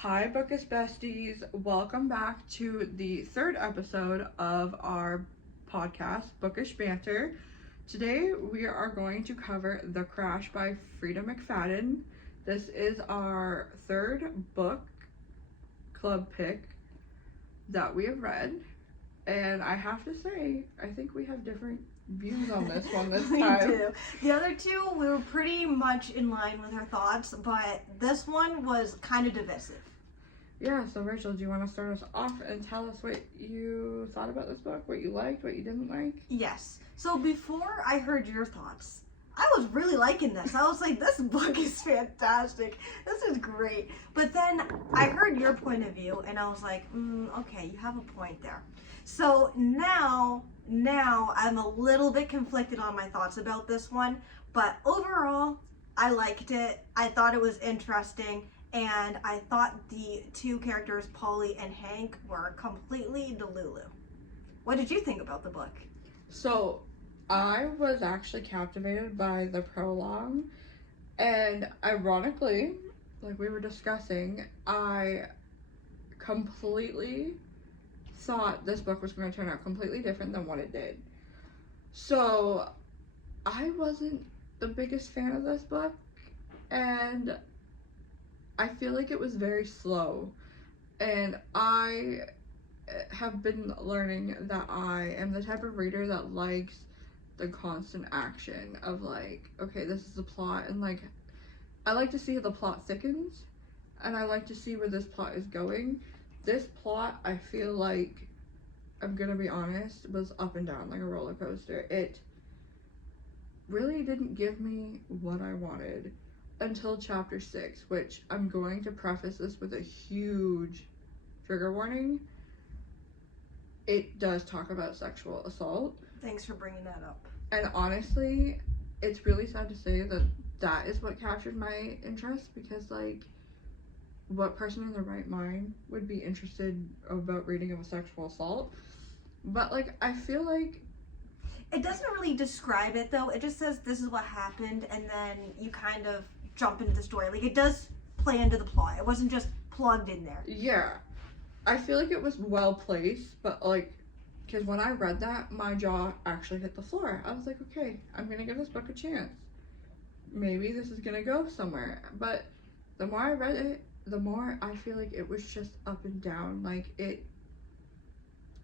Hi, Bookish Besties. Welcome back to the third episode of our podcast, Bookish Banter. Today, we are going to cover The Crash by Frieda McFadden. This is our third book club pick that we have read. And I have to say, I think we have different views on this one this time. We do. The other two, we were pretty much in line with our thoughts, but this one was kind of divisive. Yeah, so Rachel, do you want to start us off and tell us what you thought about this book, what you liked, what you didn't like? Yes. So before I heard your thoughts, I was really liking this. I was like, this book is fantastic. This is great. But then I heard your point of view, and I was like, okay, you have a point there. So now I'm a little bit conflicted on my thoughts about this one, but overall, I liked it. I thought it was interesting, and I thought the two characters, Polly and Hank, were completely delulu. What did you think about the book? So, I was actually captivated by the prologue, and ironically, like we were discussing, I completely thought this book was going to turn out completely different than what it did. So, I wasn't the biggest fan of this book, and I feel like it was very slow, and I have been learning that I am the type of reader that likes the constant action of like, okay, this is the plot, and like, I like to see how the plot thickens, and I like to see where this plot is going. This plot, I feel like, I'm gonna be honest, was up and down like a roller coaster. It really didn't give me what I wanted until chapter 6, which I'm going to preface this with a huge trigger warning. It does talk about sexual assault. Thanks for bringing that up. And honestly, it's really sad to say that that is what captured my interest, because like, what person in their right mind would be interested about reading of a sexual assault? But like, I feel like it doesn't really describe it though. It just says this is what happened, and then you kind of jump into the story. Like, it does play into the plot. It wasn't just plugged in there. Yeah, I feel like it was well placed, but like, because when I read that, my jaw actually hit the floor. I was like, okay, I'm gonna give this book a chance. Maybe this is gonna go somewhere. But the more I read it, the more I feel like it was just up and down. Like, it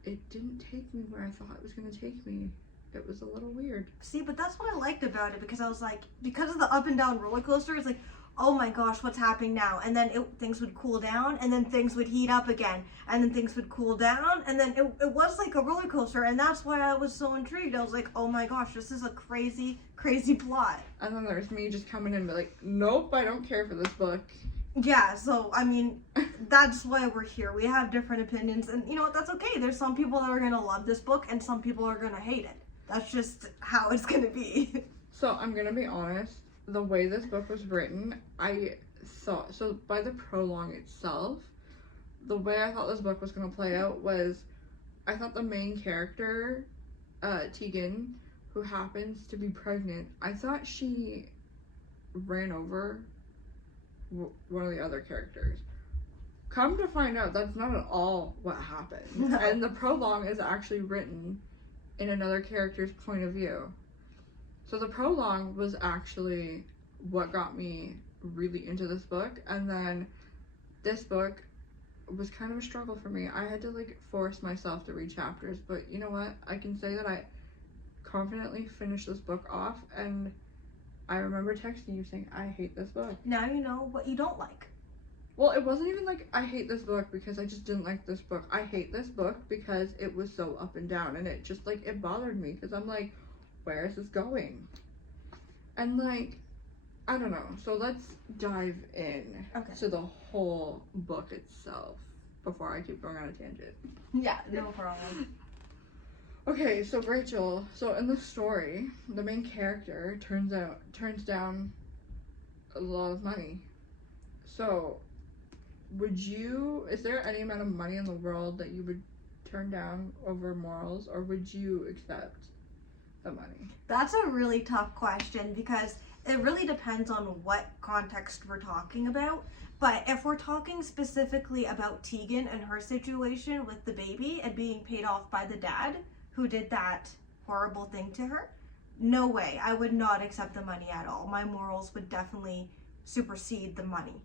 didn't take me where I thought it was gonna take me. It was a little weird. See, but that's what I liked about it, because I was like, because of the up and down roller coaster, it's like, oh my gosh, what's happening now? And then things would cool down, and then things would heat up again, and then things would cool down, and then it was like a roller coaster, and that's why I was so intrigued. I was like, oh my gosh, this is a crazy, crazy plot. And then there's me just coming in and be like, nope, I don't care for this book. Yeah, so, I mean, that's why we're here. We have different opinions, and you know what, that's okay. There's some people that are going to love this book, and some people are going to hate it. That's just how it's going to be. So, I'm going to be honest, the way this book was written, I thought, so by the prologue itself, the way I thought this book was going to play out was, I thought the main character, Tegan, who happens to be pregnant, I thought she ran over one of the other characters. Come to find out, that's not at all what happened. No. And the prologue is actually written in another character's point of view. So the prologue was actually what got me really into this book, and then this book was kind of a struggle for me. I had to like force myself to read chapters, but you know what? I can say that I confidently finished this book off, and I remember texting you saying, I hate this book. Now you know what you don't like. Well, it wasn't even like I hate this book because I just didn't like this book. I hate this book because it was so up and down, and it just like, it bothered me because I'm like, where is this going? And like, I don't know. So let's dive in to the whole book itself before I keep going on a tangent. Yeah, no problem. Okay, so Rachel, so in the story, the main character turns down a lot of money. So, is there any amount of money in the world that you would turn down over morals, or would you accept the money? That's a really tough question, because it really depends on what context we're talking about. But if we're talking specifically about Tegan and her situation with the baby and being paid off by the dad who did that horrible thing to her, no way. I would not accept the money at all. My morals would definitely supersede the money.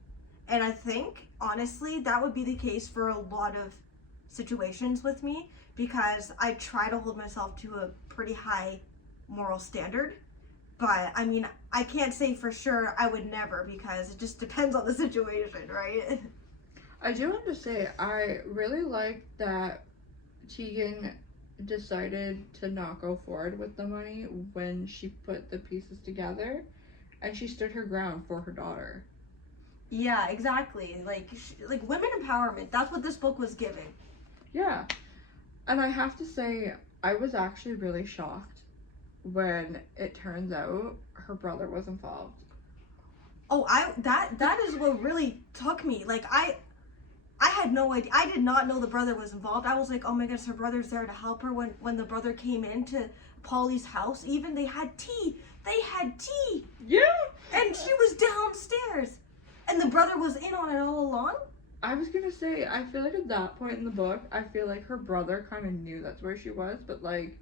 And I think, honestly, that would be the case for a lot of situations with me because I try to hold myself to a pretty high moral standard. But I mean, I can't say for sure I would never because it just depends on the situation, right? I do want to say I really like that Tegan decided to not go forward with the money when she put the pieces together, and she stood her ground for her daughter. Yeah, exactly. Like women empowerment. That's what this book was giving. Yeah, and I have to say I was actually really shocked when it turns out her brother was involved. Oh, that is what really took me. Like I had no idea. I did not know the brother was involved. I was like, oh my goodness, her brother's there to help her. When the brother came into Polly's house, even they had tea. They had tea. Yeah. And she was downstairs. And the brother was in on it all along? I was gonna say, I feel like at that point in the book, I feel like her brother kind of knew that's where she was, but like,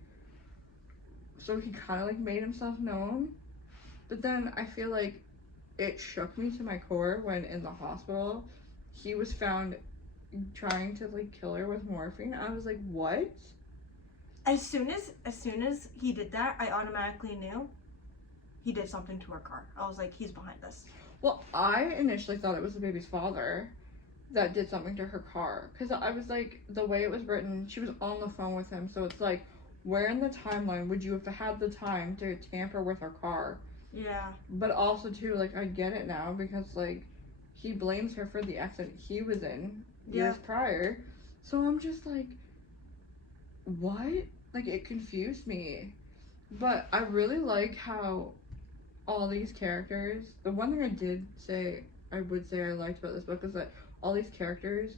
so he kind of like made himself known. But then I feel like it shook me to my core when in the hospital, he was found trying to like kill her with morphine. I was like, what? As soon as he did that, I automatically knew he did something to her car. I was like, he's behind this. Well, I initially thought it was the baby's father that did something to her car. Because I was like, the way it was written, she was on the phone with him. So it's like, where in the timeline would you have had the time to tamper with her car? Yeah. But also, too, like, I get it now because, like, he blames her for the accident he was in years prior. So I'm just like, what? Like, it confused me. But I really like how all these characters, the one thing I would say I liked about this book is that all these characters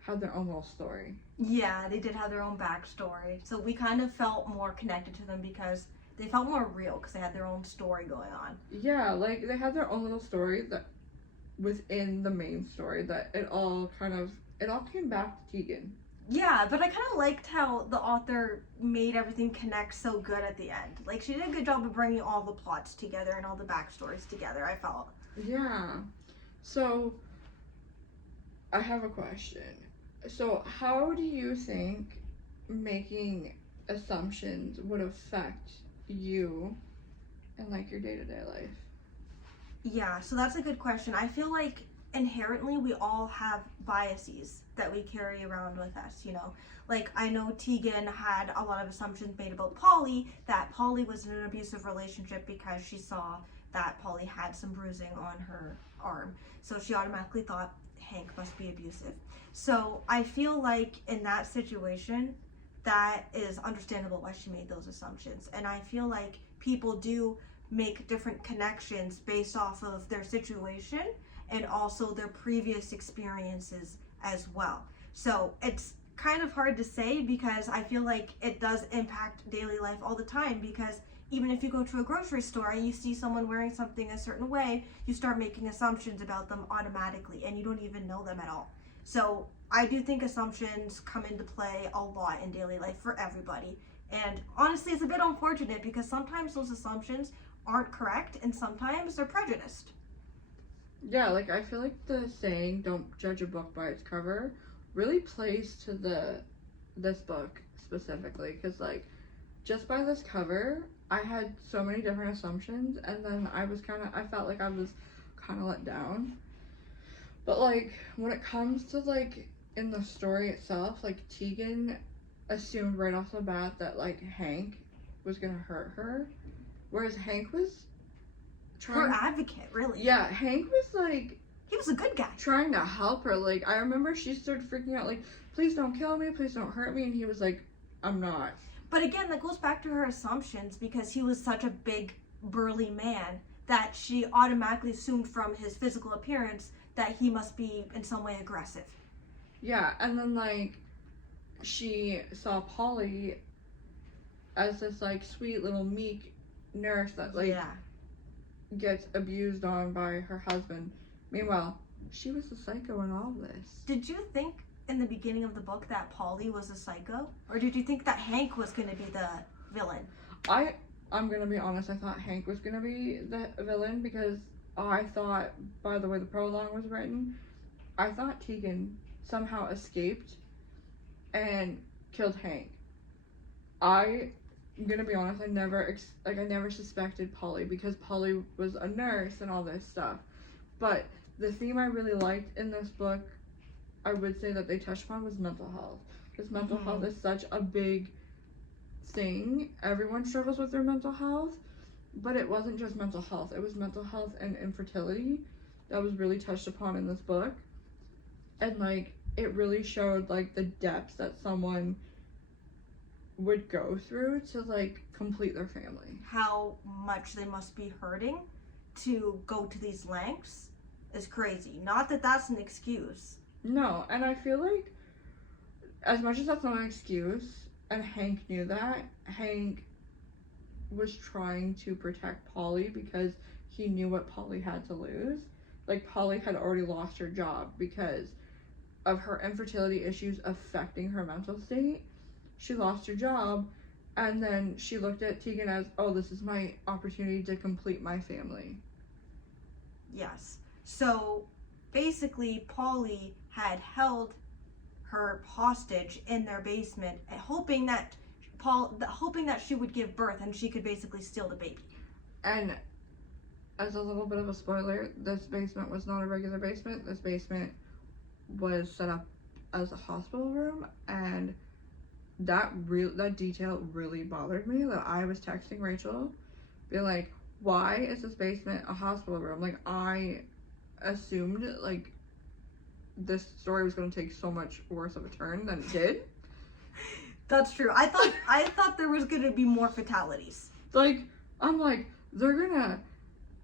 had their own little story. Yeah, they did have their own backstory. So we kind of felt more connected to them because they felt more real because they had their own story going on. Yeah, like they had their own little story that within the main story that it all came back to Tegan. Yeah, but I kind of liked how the author made everything connect so good at the end. Like, she did a good job of bringing all the plots together and all the backstories together, I felt. Yeah. So, I have a question. So, how do you think making assumptions would affect you in, like, your day-to-day life? Yeah, so that's a good question. I feel like inherently we all have biases that we carry around with us, you know. Like, I know Tegan had a lot of assumptions made about Polly, that Polly was in an abusive relationship because she saw that Polly had some bruising on her arm. So she automatically thought Hank must be abusive. So I feel like in that situation, that is understandable why she made those assumptions. And I feel like people do make different connections based off of their situation and also their previous experiences as well. So it's kind of hard to say because I feel like it does impact daily life all the time, because even if you go to a grocery store and you see someone wearing something a certain way, you start making assumptions about them automatically and you don't even know them at all. So I do think assumptions come into play a lot in daily life for everybody. And honestly, it's a bit unfortunate because sometimes those assumptions aren't correct and sometimes they're prejudiced. Yeah, like I feel like the saying "don't judge a book by its cover" really plays to this book specifically, because like just by this cover, I had so many different assumptions, and then I felt like I was kind of let down. But like when it comes to like in the story itself, like Tegan assumed right off the bat that like Hank was gonna hurt her, whereas Hank was Her advocate, really. Yeah, Hank was like, he was a good guy, trying to help her. Like, I remember she started freaking out, like, please don't kill me, please don't hurt me, and he was like, I'm not. But again, that goes back to her assumptions because he was such a big, burly man that she automatically assumed from his physical appearance that he must be in some way aggressive. Yeah, and then like she saw Polly as this like sweet little meek nurse that like gets abused on by her husband. Meanwhile, she was the psycho in all this. Did you think in the beginning of the book that Polly was a psycho? Or did you think that Hank was going to be the villain? I'm gonna be honest, I thought Hank was gonna be the villain because I thought, by the way the prologue was written, I thought Tegan somehow escaped and killed Hank. I'm gonna be honest, I never suspected Polly because Polly was a nurse and all this stuff. But the theme I really liked in this book, I would say that they touched upon was mental health. Because mental health is such a big thing. Everyone struggles with their mental health, but it wasn't just mental health. It was mental health and infertility that was really touched upon in this book. And like it really showed like the depths that someone would go through to like complete their family. How much they must be hurting to go to these lengths is crazy. Not that that's an excuse. No, and I feel like as much as that's not an excuse, and Hank knew that, Hank was trying to protect Polly because he knew what Polly had to lose. Like Polly had already lost her job because of her infertility issues affecting her mental state. She lost her job, and then she looked at Tegan as, oh, this is my opportunity to complete my family. Yes. So basically, Polly had held her hostage in their basement, hoping that she would give birth and she could basically steal the baby. And as a little bit of a spoiler, this basement was not a regular basement. This basement was set up as a hospital room, and that detail really bothered me. That I was texting Rachel, being like, "Why is this basement a hospital room?" Like I assumed like this story was going to take so much worse of a turn than it did. That's true. I thought there was going to be more fatalities. Like I'm like they're gonna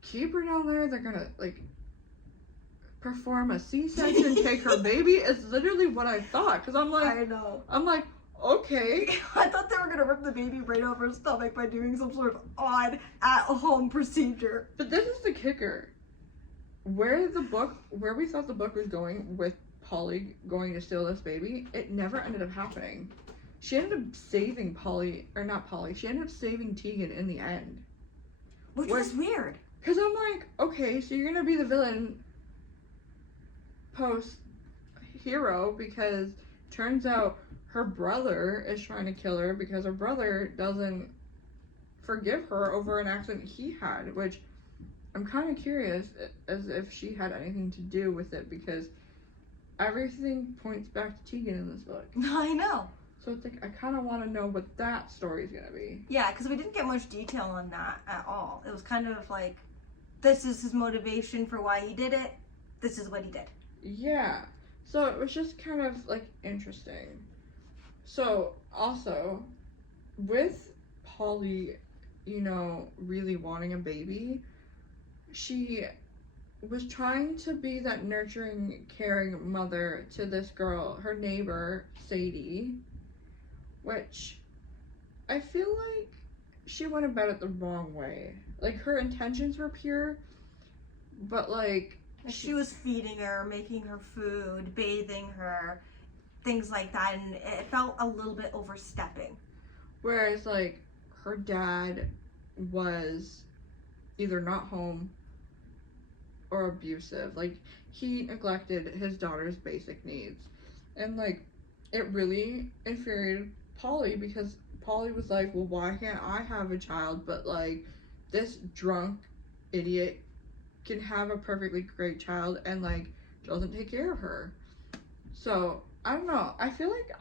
keep her down there. They're gonna like perform a C-section, take her baby. It's literally what I thought. Cause I'm like, I know. I'm like, okay. I thought they were gonna rip the baby right off her stomach by doing some sort of odd at-home procedure. But this is the kicker. Where we thought the book was going with Polly going to steal this baby, it never ended up happening. She ended up saving she ended up saving Tegan in the end. Which was weird. Cause I'm like, okay, so you're gonna be the villain post-hero because turns out her brother is trying to kill her because her brother doesn't forgive her over an accident he had, which I'm kind of curious as if she had anything to do with it because everything points back to Tegan in this book. I know. So it's like I kind of want to know what that story is gonna be. Yeah, because we didn't get much detail on that at all. It was kind of like, this is his motivation for why he did it. This is what he did. Yeah. So it was just kind of like interesting. So also with Polly, really wanting a baby, she was trying to be that nurturing, caring mother to this girl, her neighbor, Sadie, which I feel like she went about it the wrong way. Like, her intentions were pure, but like... She was feeding her, making her food, bathing her, things like that, and it felt a little bit overstepping. Whereas, like, her dad was either not home or abusive. Like, he neglected his daughter's basic needs. And, like, it really infuriated Polly because Polly was like, well, why can't I have a child? But, like, this drunk idiot can have a perfectly great child and, like, doesn't take care of her. So, I don't know. I feel like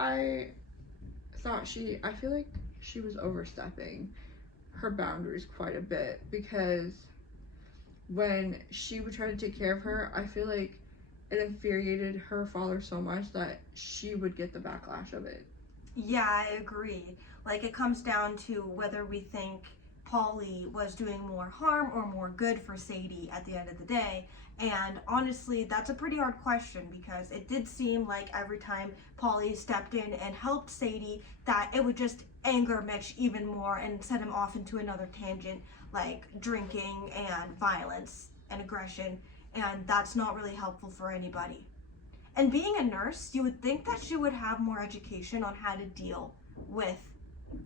she was overstepping her boundaries quite a bit because when she would try to take care of her, I feel like it infuriated her father so much that she would get the backlash of it. Yeah, I agree. Like, it comes down to whether we think Polly was doing more harm or more good for Sadie at the end of the day. And honestly, that's a pretty hard question because it did seem like every time Polly stepped in and helped Sadie, that it would just anger Mitch even more and set him off into another tangent, like drinking and violence and aggression. And that's not really helpful for anybody. And being a nurse, you would think that she would have more education on how to deal with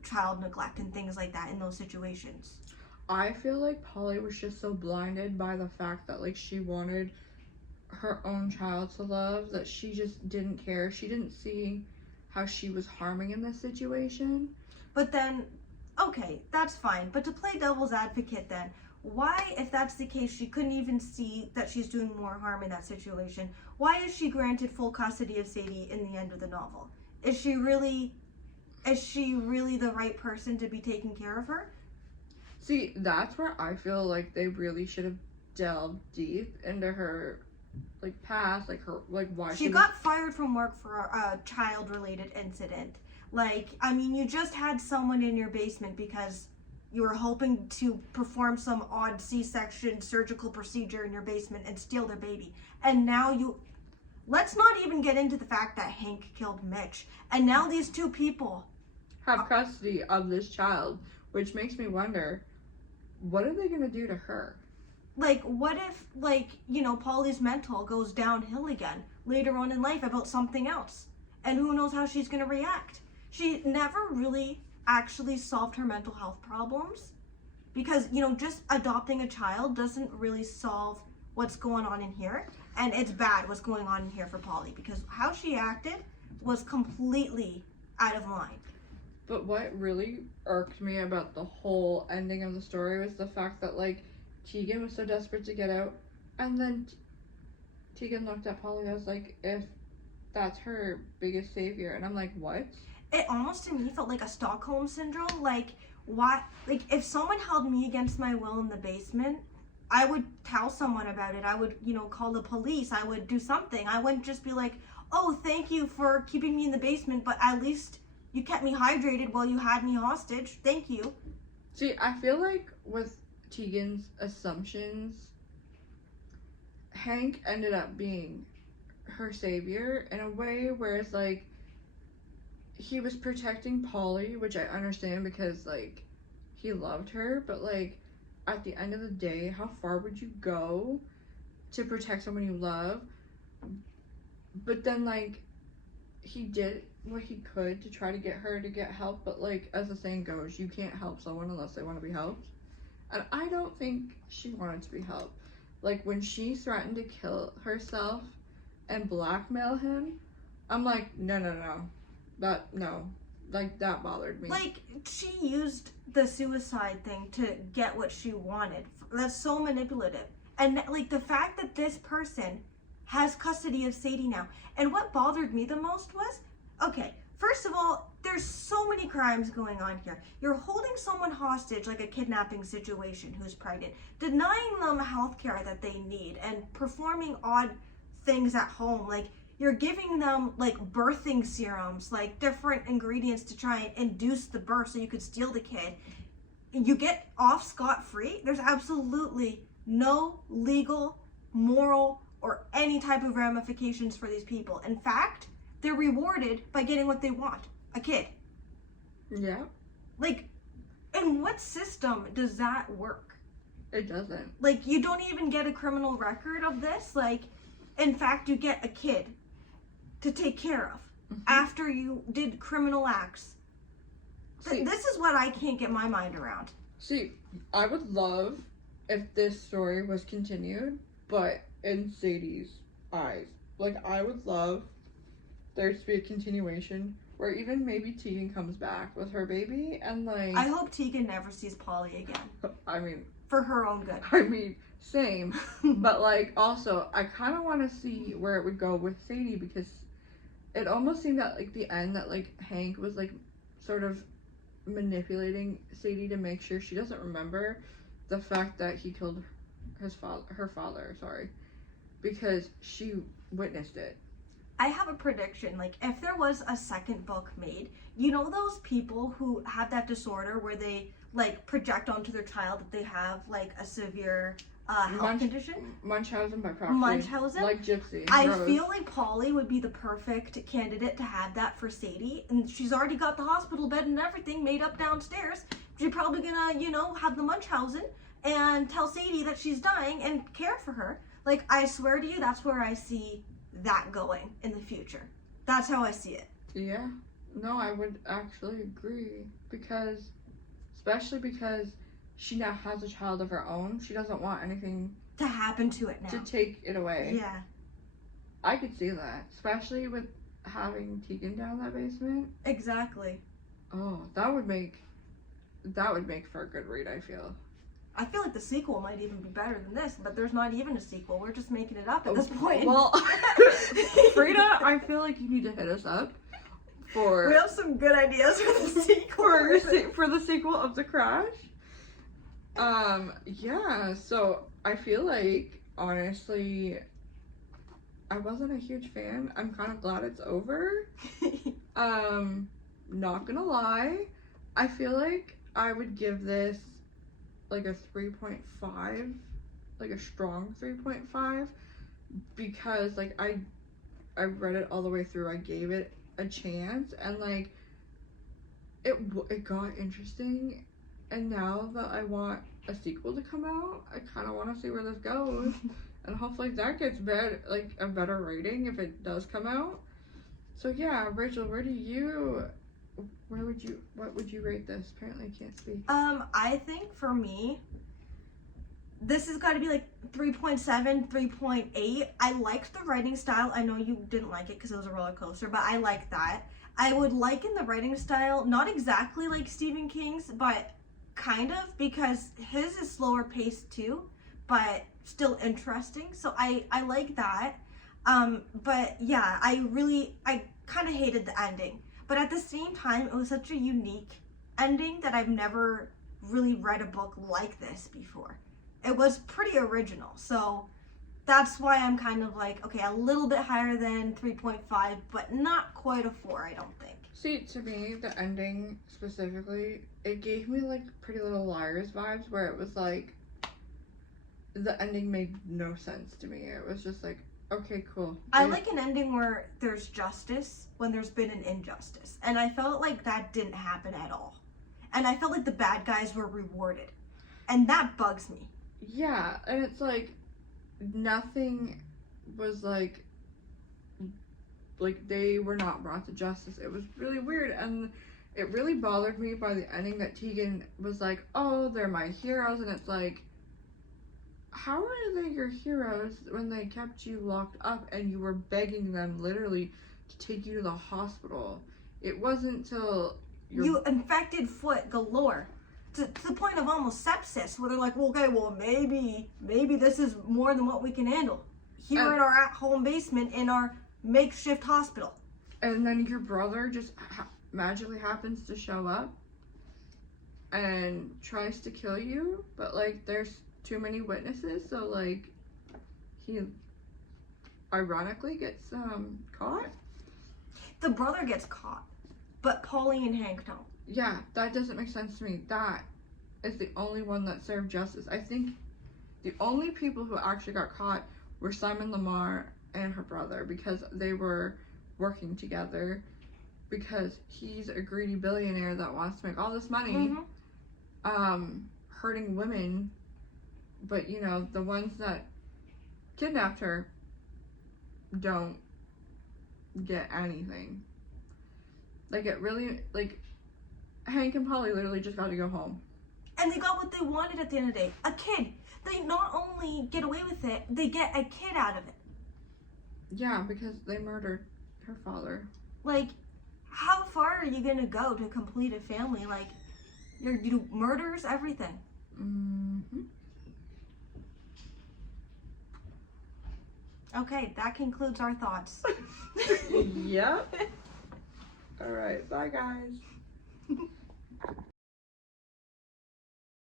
child neglect and things like that in those situations. I feel like Polly was just so blinded by the fact that like she wanted her own child to love that she just didn't care. She didn't see how she was harming in this situation. But then, okay, that's fine. But to play devil's advocate then, why, if that's the case, she couldn't even see that she's doing more harm in that situation? Why is she granted full custody of Sadie in the end of the novel? Is she really the right person to be taking care of her? See, that's where I feel like they really should have delved deep into her like past, like her like why she got fired from work for a child-related incident. Like, I mean, you just had someone in your basement because you were hoping to perform some odd C-section surgical procedure in your basement and steal their baby. And now let's not even get into the fact that Hank killed Mitch. And now these two people have custody of this child, which makes me wonder, what are they going to do to her? Like, what if, like, you know, Polly's mental goes downhill again later on in life about something else? And who knows how she's going to react? She never really actually solved her mental health problems because, you know, just adopting a child doesn't really solve what's going on in here. And it's bad what's going on in here for Polly because how she acted was completely out of line. But what really irked me about the whole ending of the story was the fact that, like, Tegan was so desperate to get out, and then Tegan looked at Polly as, like, if that's her biggest savior, and I'm like, what? It almost to me felt like a Stockholm syndrome. Like, why? Like, if someone held me against my will in the basement, I would tell someone about it. I would, you know, call the police. I would do something. I wouldn't just be like, oh, thank you for keeping me in the basement, but at least you kept me hydrated while you had me hostage. Thank you. See, I feel like with Tegan's assumptions, Hank ended up being her savior in a way where it's like he was protecting Polly, which I understand because like he loved her, but like at the end of the day, how far would you go to protect someone you love? But then like he did what he could to try to get her to get help, but like as the saying goes, you can't help someone unless they want to be helped. And I don't think she wanted to be helped. Like when she threatened to kill herself and blackmail him, I'm like, no. Like that bothered me. Like she used the suicide thing to get what she wanted. That's so manipulative. And like the fact that this person has custody of Sadie now. And what bothered me the most was, okay, first of all, there's so many crimes going on here. You're holding someone hostage like a kidnapping situation who's pregnant, denying them health care that they need, and performing odd things at home. Like you're giving them like birthing serums, like different ingredients to try and induce the birth so you could steal the kid. You get off scot-free. There's absolutely no legal, moral, or any type of ramifications for these people. In fact, they're rewarded by getting what they want, a kid. Yeah. Like, in what system does that work? It doesn't. Like, you don't even get a criminal record of this. Like, in fact, you get a kid to take care of after you did criminal acts. This is what I can't get my mind around. See, I would love if this story was continued, but in Sadie's eyes. Like, I would love there to be a continuation where even maybe Tegan comes back with her baby and like... I hope Tegan never sees Polly again. I mean... For her own good. I mean, same. But like, also, I kind of want to see where it would go with Sadie because it almost seemed at like the end that like Hank was like sort of manipulating Sadie to make sure she doesn't remember the fact that he killed her father, because she witnessed it. I have a prediction. Like, if there was a second book made, you know those people who have that disorder where they like project onto their child that they have like a severe health condition. Munchausen by proxy. Munchausen. Like Gypsy. I Rose. feel like Polly would be the perfect candidate to have that for Sadie, and she's already got the hospital bed and everything made up downstairs. She's probably gonna, have the Munchausen and tell Sadie that she's dying and care for her. Like, I swear to you, that's where I see that going in the future. That's how I see it. Yeah. No, I would actually agree. Especially because she now has a child of her own. She doesn't want anything to happen to it now. To take it away. Yeah. I could see that. Especially with having Tegan down that basement. Exactly. Oh, that would make for a good read, I feel. I feel like the sequel might even be better than this, but there's not even a sequel. We're just making it up at this point. Well, Frieda, I feel like you need to hit us up for... We have some good ideas for the sequel. For the sequel of The Crash. Yeah, so I feel like, honestly, I wasn't a huge fan. I'm kind of glad it's over. Not gonna lie, I feel like I would give this like a 3.5, like a strong 3.5, because like I read it all the way through. I gave it a chance, and like it got interesting, and now that I want a sequel to come out, I kind of want to see where this goes, and hopefully that gets a better rating if it does come out. So yeah, Rachel, what would you rate this? Apparently I can't speak. I think for me, this has got to be like 3.7, 3.8. I liked the writing style. I know you didn't like it because it was a roller coaster, but I like that. I would liken the writing style, not exactly like Stephen King's, but kind of, because his is slower paced too, but still interesting. So I like that. But yeah, I kind of hated the ending. But at the same time, it was such a unique ending that I've never really read a book like this before. It was pretty original. So that's why I'm kind of like, okay, a little bit higher than 3.5, but not quite a 4, I don't think. See, to me, the ending specifically, it gave me like Pretty Little Liars vibes, where it was like, the ending made no sense to me. It was just like, okay, cool. I like an ending where there's justice when there's been an injustice. And I felt like that didn't happen at all. And I felt like the bad guys were rewarded. And that bugs me. Yeah, and it's like, nothing was like they were not brought to justice. It was really weird, and it really bothered me by the ending that Tegan was like, oh, they're my heroes, and it's like, how are they your heroes when they kept you locked up and you were begging them literally to take you to the hospital? It wasn't till you infected foot galore, to the point of almost sepsis, where they're like, well, okay, well, maybe this is more than what we can handle here in our at-home basement in our makeshift hospital. And then your brother just magically happens to show up and tries to kill you, but like there's too many witnesses, so like he ironically gets caught. The brother gets caught, but Polly and Hank don't. Yeah, that doesn't make sense to me. That is the only one that served justice. I think the only people who actually got caught were Simon Lamar and her brother, because they were working together, because he's a greedy billionaire that wants to make all this money hurting women, but the ones that kidnapped her don't get anything. Like, it really, like, Hank and Polly literally just got to go home. And they got what they wanted at the end of the day. A kid. They not only get away with it, they get a kid out of it. Yeah, because they murdered her father. Like, how far are you gonna go to complete a family? Like, you do murders, everything. Mm-hmm. Okay, that concludes our thoughts. Yep. All right, bye guys.